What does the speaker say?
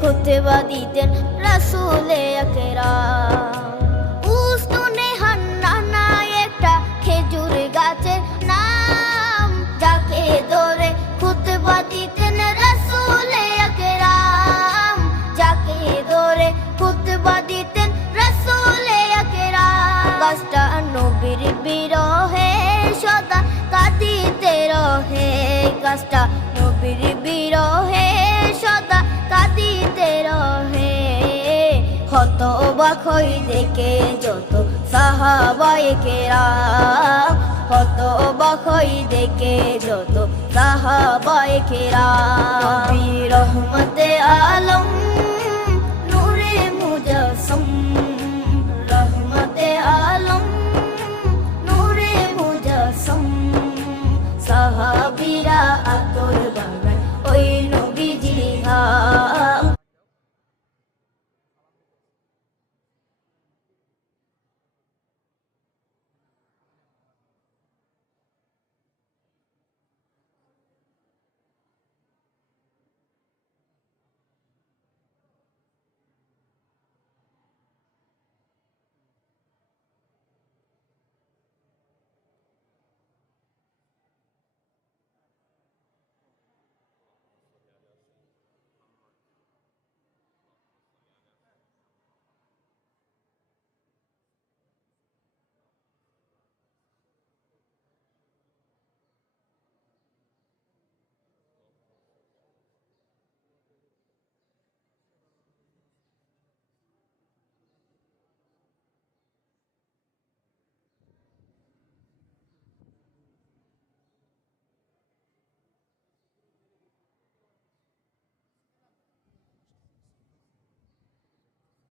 খুতবা দিতেন রাসূলে আকরাম। উস্তুনে হান্নানা একটা খেজুর গাছের নাম, যাকে ধরে খুতবা দিতেন রাসূলে আকরাম, যাকে ধরে খুতবা দিতেন রাসূলে আকরাম। গাছটা নবীর বিরহে সদা কাঁদিতে রহে, গাছটা নবীর বিরহে সদা কাঁদিতে রহে। হতবাক হই দেখে যত সাহাবায়ে কেরাম, হতবাক হই দেখে যত সাহাবায়ে কেরাম। নবী রহমতে আলম